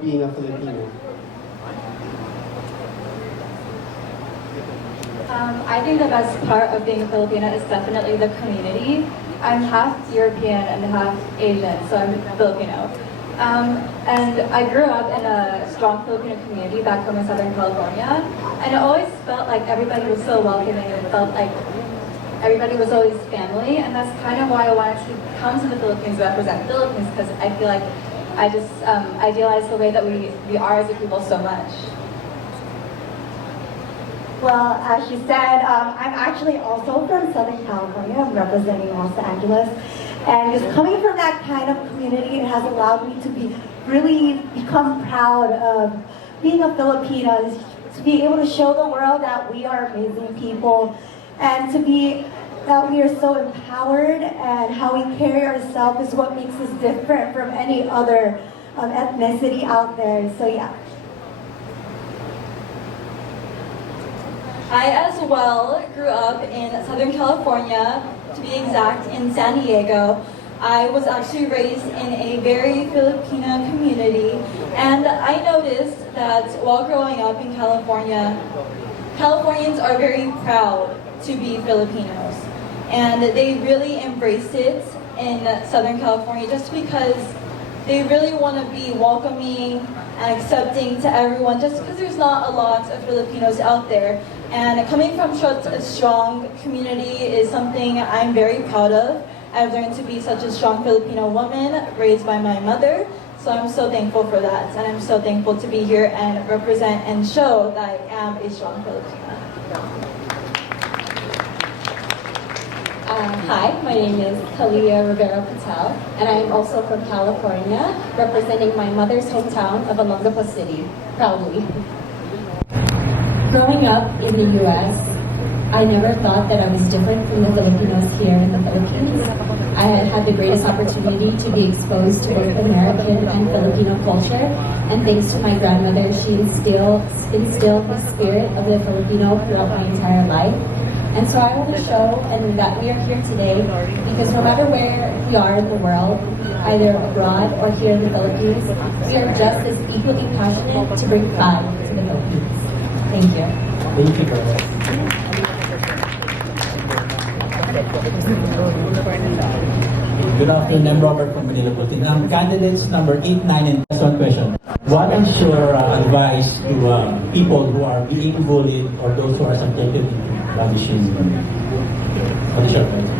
being a Filipino? I think the best part of being a Filipino is definitely the community. I'm half European and half Asian, so I'm Filipino. And I grew up in a strong Filipino community back home in Southern California, and I always felt like everybody was so welcoming and felt like everybody was always family, and that's kind of why I wanted to come to the Philippines to represent Philippines, because I feel like I just idealize the way that we are as a people so much. Well, as she said, I'm actually also from Southern California. I'm representing Los Angeles. And just coming from that kind of community, it has allowed me to really become proud of being a Filipina, to be able to show the world that we are amazing people, and that we are so empowered, and how we carry ourselves is what makes us different from any other ethnicity out there. So yeah. I as well grew up in Southern California, to be exact, in San Diego. I was actually raised in a very Filipino community, and I noticed that while growing up in California, Californians are very proud to be Filipinos, and they really embrace it in Southern California just because they really want to be welcoming and accepting to everyone, just because there's not a lot of Filipinos out there. And coming from such a strong community is something I'm very proud of. I've learned to be such a strong Filipino woman raised by my mother, so I'm so thankful for that. And I'm so thankful to be here and represent and show that I am a strong Filipina. Hi, my name is Kalia Rivera Patel, and I am also from California, representing my mother's hometown of Olongapo City, proudly. Growing up in the U.S., I never thought that I was different from the Filipinos here in the Philippines. I had the greatest opportunity to be exposed to both American and Filipino culture, and thanks to my grandmother, she instilled the spirit of the Filipino throughout my entire life. And so I want to show and that we are here today because no matter where we are in the world, either abroad or here in the Philippines, we are just as equally passionate to bring pride to the Philippines. Thank you. Thank you, girl. Good afternoon, I'm Robert from Manila Bulletin. Candidates number 8, 9, and just one question. What is your advice to people who are being bullied or those who are subjected to body shaming? What is your advice?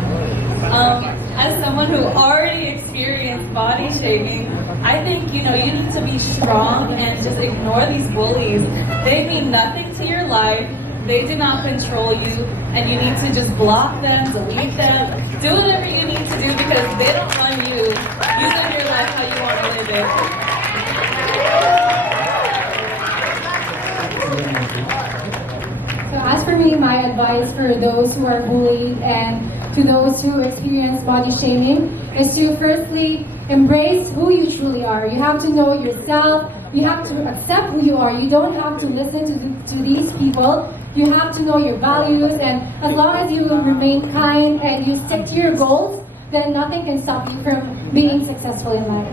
As someone who already experienced body shaming, I think you need to be strong and just ignore these bullies. They mean nothing to your life. They do not control you, and you need to just block them, delete them, do whatever you need to do because they don't run you. You live your life how you want to live it. So as for me, my advice for those who are bullied and to those who experience body shaming is to firstly embrace who you truly are. You have to know yourself. You have to accept who you are. You don't have to listen to these people. You have to know your values, and as long as you remain kind and you stick to your goals, then nothing can stop you from being successful in life.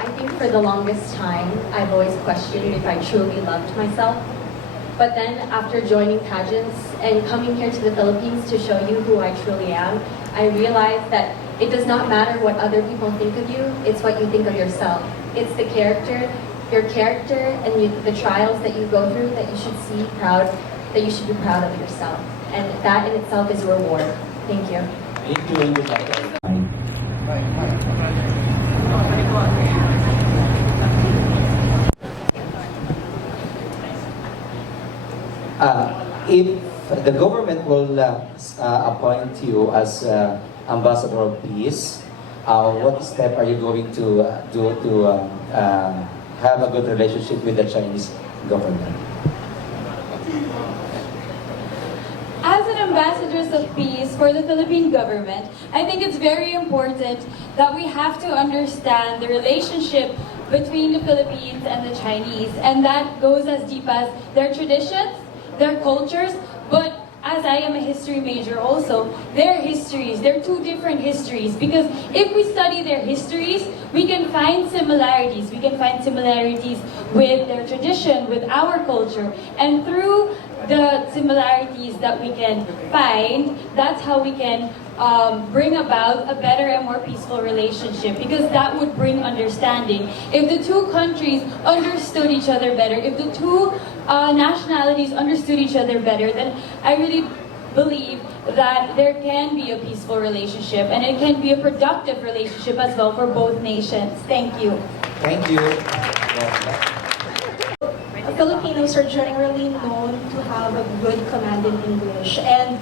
I think for the longest time, I've always questioned if I truly loved myself. But then after joining pageants and coming here to the Philippines to show you who I truly am, I realized that it does not matter what other people think of you, it's what you think of yourself. It's the character, your character and the trials that you go through that you should be proud of yourself. And that in itself is a reward. Thank you. Thank you and good luck. If the government will appoint you as ambassador of peace, what step are you going to do to have a good relationship with the Chinese government? As an ambassadors of peace for the Philippine government, I think it's very important that we have to understand the relationship between the Philippines and the Chinese, and that goes as deep as their traditions, their cultures, but as as I am a history major also, their histories, they're two different histories. Because if we study their histories, we can find similarities. We can find similarities with their tradition, with our culture. And through the similarities that we can find, that's how we can bring about a better and more peaceful relationship, because that would bring understanding. If the two countries understood each other better, if the two nationalities understood each other better, then I really believe that there can be a peaceful relationship, and it can be a productive relationship as well for both nations. Thank you. Thank you. Filipinos are generally known to have a good command in English, and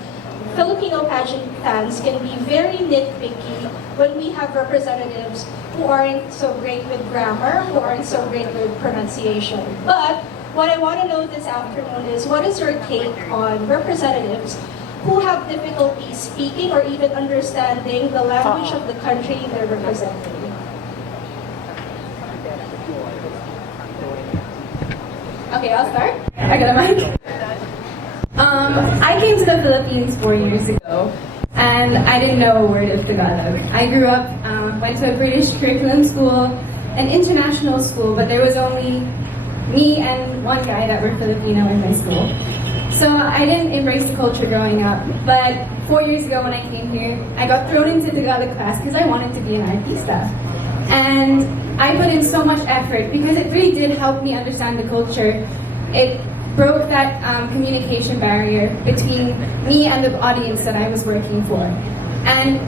Filipino pageant fans can be very nitpicky when we have representatives who aren't so great with grammar, who aren't so great with pronunciation. But what I want to know this afternoon is, what is your take on representatives who have difficulty speaking or even understanding the language of the country they're representing? Okay, I'll start. I got a mic. I came to the Philippines 4 years ago, and I didn't know a word of Tagalog. I grew up, went to a British curriculum school, an international school, but there was only me and one guy that were Filipino in my school. So I didn't embrace the culture growing up, but 4 years ago when I came here, I got thrown into Tagalog class because I wanted to be an artista. And I put in so much effort because it really did help me understand the culture. It broke that communication barrier between me and the audience that I was working for. And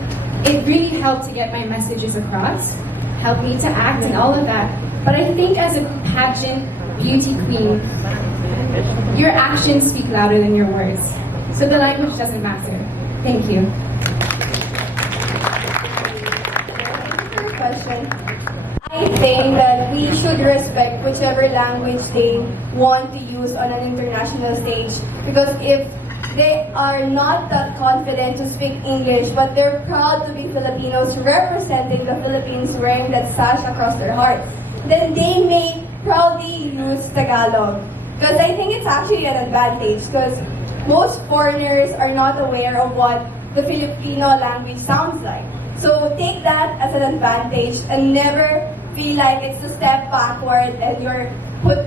it really helped to get my messages across, helped me to act and all of that. But I think as a pageant beauty queen, your actions speak louder than your words. So the language doesn't matter. Thank you. Question. I think that we should respect whichever language they want to use on an international stage, because if they are not that confident to speak English but they're proud to be Filipinos representing the Philippines, wearing that sash across their hearts, then they may proudly use Tagalog. Because I think it's actually an advantage, because most foreigners are not aware of what the Filipino language sounds like. So take that as an advantage and never feel like it's a step backward and you're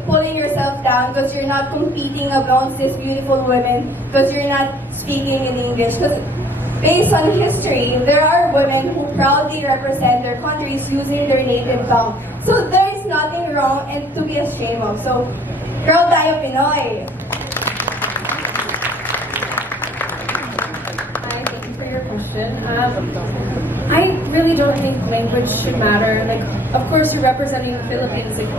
pulling yourself down because you're not competing amongst these beautiful women because you're not speaking in English. Because based on history, there are women who proudly represent their countries using their native tongue. So there is nothing wrong and to be ashamed of. So, proud tayo Pinoy! Thank you for your question. I really don't think language should matter. Like, of course, you're representing the Philippines. Like,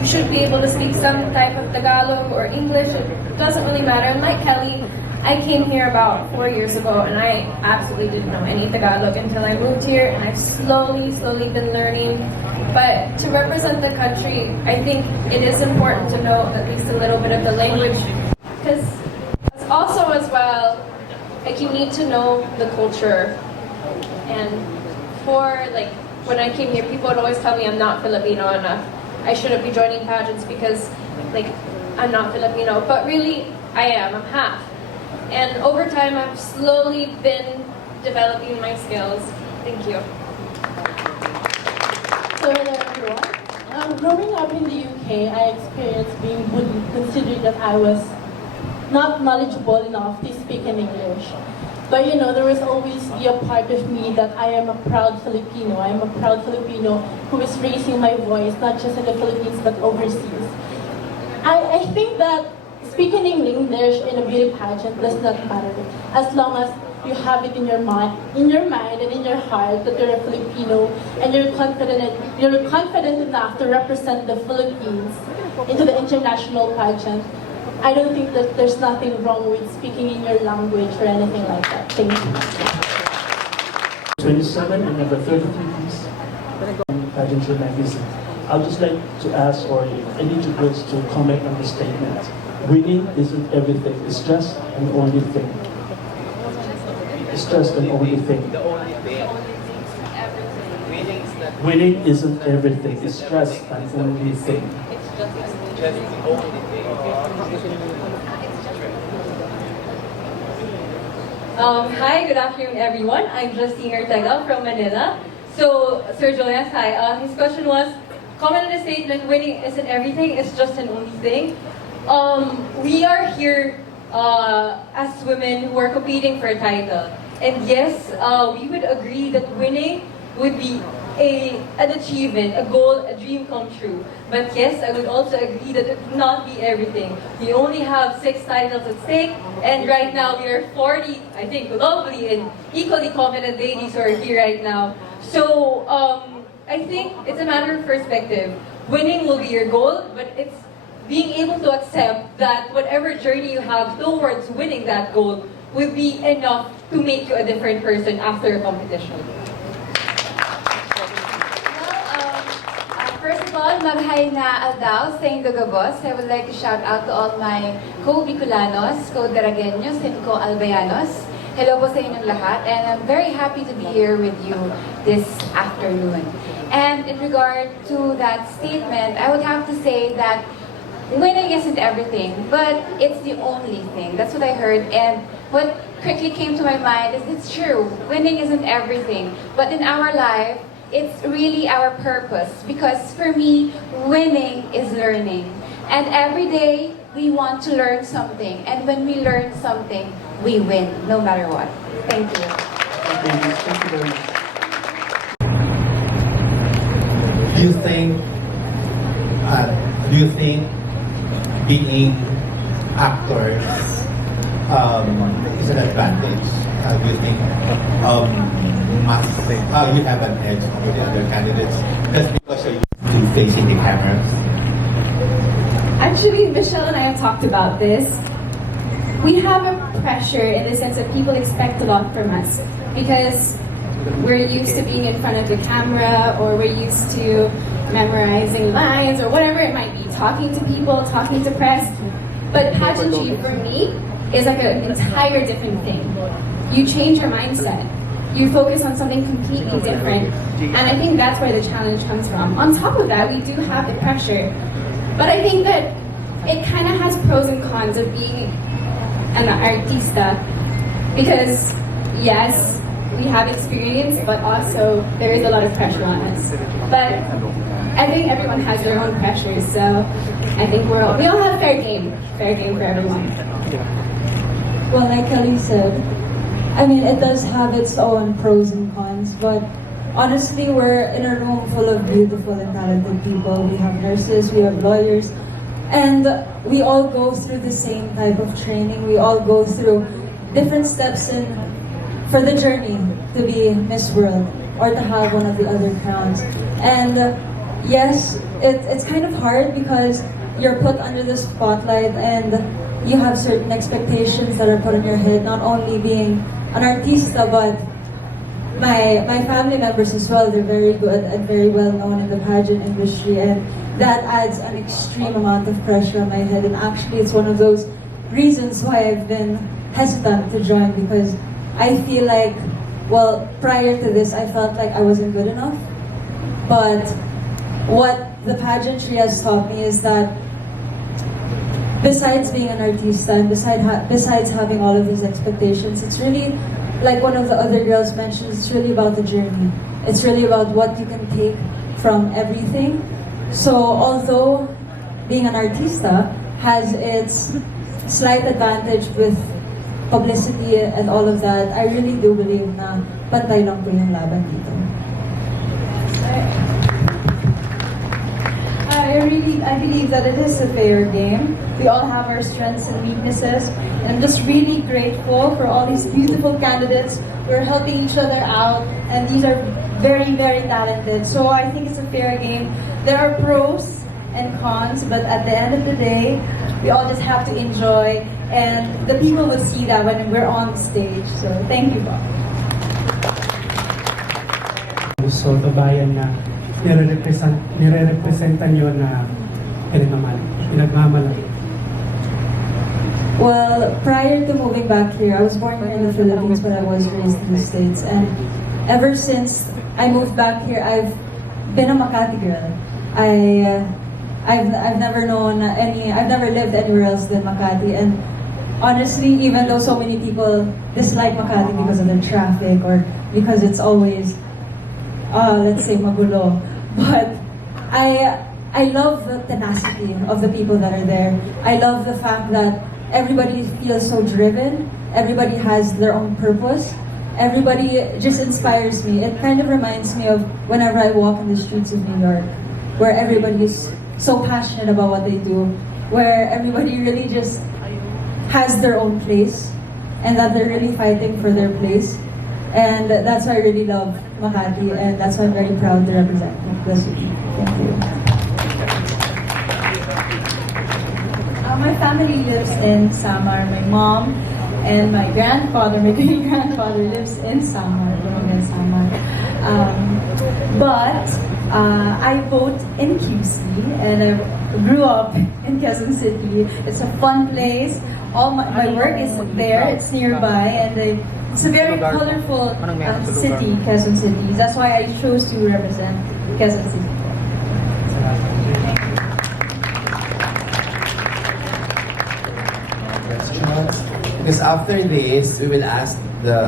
you should be able to speak some type of Tagalog or English. It doesn't really matter. And like Kelly, I came here about 4 years ago, and I absolutely didn't know any Tagalog until I moved here, and I've slowly been learning. But to represent the country, I think it is important to know at least a little bit of the language, because also as well, like, you need to know the culture. And for, like, when I came here, people would always tell me I'm not Filipino enough. I shouldn't be joining pageants because, like, I'm not Filipino. But really, I am. I'm half. And over time, I've slowly been developing my skills. Thank you. So hello everyone. Growing up in the UK, I experienced being bullied, considering that I was not knowledgeable enough to speak in English. But you know, there was always be a part of me that I am a proud Filipino. I am a proud Filipino who is raising my voice, not just in the Philippines, but overseas. I think that speaking in English in a beauty pageant does not matter, as long as you have it in your mind and in your heart that you're a Filipino and you're confident enough to represent the Philippines into the international pageant. I don't think that there's nothing wrong with speaking in your language or anything like that. Thank you. 27 and number 33, please. Pageantry magazine. I'd just like to ask, or any of you girls to comment on the statement. Winning isn't everything. It's just an only thing. It's just an only thing. Winning isn't everything. It's just an only thing. Hi, good afternoon, everyone. I'm Justine Ortega from Manila. So, Sir Jonas, hi. His question was, comment on the statement, winning isn't everything, it's just an only thing. We are here as women who are competing for a title. And yes, we would agree that winning would be an achievement, a goal, a dream come true. But yes, I would also agree that it would not be everything. We only have 6 titles at stake, and right now we are 40, I think, globally and equally confident ladies who are here right now. So I think it's a matter of perspective. Winning will be your goal, but it's being able to accept that whatever journey you have towards winning that goal will be enough to make you a different person after a competition. First of all, maghay na aldaw sa Indogabos. I would like to shout out to all my co-Bicolanos, co-Daragueños, and co-Albayanos. Hello po sa inyong lahat, and I'm very happy to be here with you this afternoon. And in regard to that statement, I would have to say that winning isn't everything, but it's the only thing. That's what I heard, and what quickly came to my mind is it's true. Winning isn't everything, but in our life, it's really our purpose, because for me, winning is learning. And every day, we want to learn something. And when we learn something, we win, no matter what. Thank you. Thank you very much. Do you think being actors is an advantage? Do you think you have an edge over the other candidates just because you're used to facing the cameras? Actually, Michelle and I have talked about this. We have a pressure in the sense that people expect a lot from us because we're used to being in front of the camera, or we're used to memorizing lines, or whatever it might be, talking to people, talking to press. But pageantry, for me, is like an entire different thing. You change your mindset. You focus on something completely different. And I think that's where the challenge comes from. On top of that, we do have the pressure. But I think that it kind of has pros and cons of being an artista. Because, yes, we have experience, but also there is a lot of pressure on us. But I think everyone has their own pressures, so I think we all have fair game for everyone. Well, like Kelly said, I mean, it does have its own pros and cons, but honestly, we're in a room full of beautiful and talented people. We have nurses, we have lawyers, and we all go through the same type of training. We all go through different steps for the journey to be Miss World or to have one of the other crowns. And yes, it's kind of hard because you're put under the spotlight and you have certain expectations that are put in your head, not only being an artista, but my family members as well. They're very good and very well known in the pageant industry, and that adds an extreme amount of pressure on my head. And actually, it's one of those reasons why I've been hesitant to join, because I feel like, well, prior to this, I felt like I wasn't good enough. But what the pageantry has taught me is that besides being an artista and besides having all of these expectations, it's really, like one of the other girls mentioned, it's really about the journey. It's really about what you can take from everything. So although being an artista has its slight advantage with publicity and all of that, I really do believe na pantay lang po yung laban dito. I believe that it is a fair game. We all have our strengths and weaknesses, and I'm just really grateful for all these beautiful candidates. We're helping each other out, and these are very, very talented. So I think it's a fair game. There are pros and cons, but at the end of the day, we all just have to enjoy, and the people will see that when we're on stage. So thank you, Bob. So, bayan na nire-representan nyo na pinagmamalaki. Well, prior to moving back here, I was born here in the Philippines, but I was raised in the States. And ever since I moved back here, I've been a Makati girl. I've never known I've never lived anywhere else than Makati. And honestly, even though so many people dislike Makati because of the traffic or because it's always, let's say, magulo, but I love the tenacity of the people that are there. I love the fact that everybody feels so driven. Everybody has their own purpose. Everybody just inspires me. It kind of reminds me of whenever I walk in the streets of New York, where everybody is so passionate about what they do, where everybody really just has their own place and that they're really fighting for their place. And that's why I really love Makati, and that's why I'm very proud to represent the city. Thank you. My family lives in Samar. My mom and my grandfather, my great-grandfather lives in Samar, but I vote in QC, and I grew up in Quezon City. It's a fun place. All my work is there. It's nearby, and it's a very colorful city, Quezon City. That's why I chose to represent Quezon City. Because after this, we will ask the